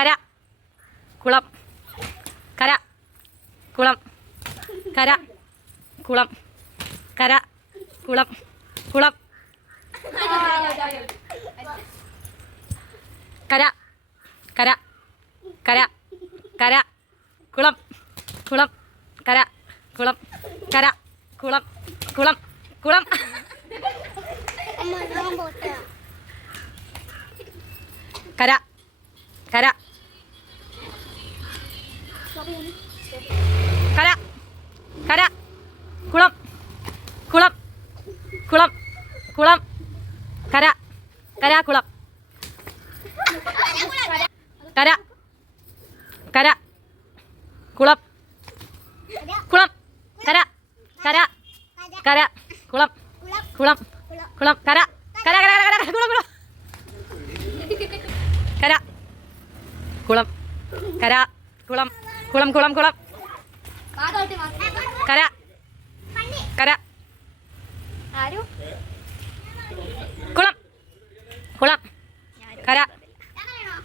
കര കുളം കര കുളം കര കുളം കര കുളം കുളം കര കര കര കര കുളം കുളം കര കുളം കര കുളം കുളം കുളം കര കര കര കര കുളം കുളം കുളം കുളം കര കര കുളം കര കര കുളം കുളം കര കര കര കുളം കുളം കുളം കര കര കര കര കുളം കുളം കര കുളം കര കുളം കുളം കുളം കുളം കര കര കുളം കുളം കര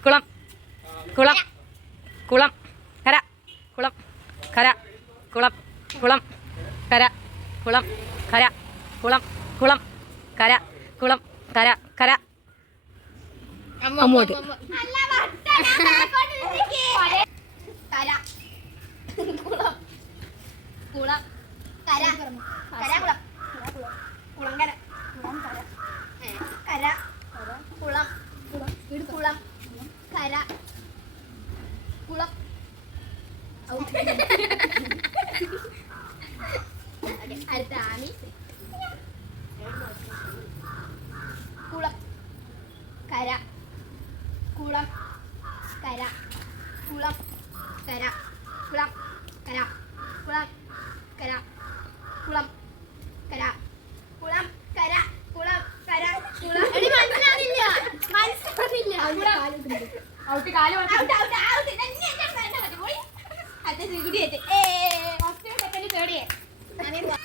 കുളം കുളം കുളം കര കുളം കര കുളം കുളം കര കുളം കര കുളം കുളം കര കുളം കര കര അങ്ങോട്ട് കുളം കര കര കുളം കുളം കര കര കുളം കുളം കര കുളം അടുത്ത ആമി കുളം കര കുളം കര കുളം കര കുളം കര കുളം കര കുളം കര കുളം കര കുളം കര കുളം മനസ്സിലാവില്ല ഔട്ട് കാല് ഔട്ട് അത് സിഗുടി ഏ ഫസ്റ്റ് സെക്കൻഡ് തേർഡ്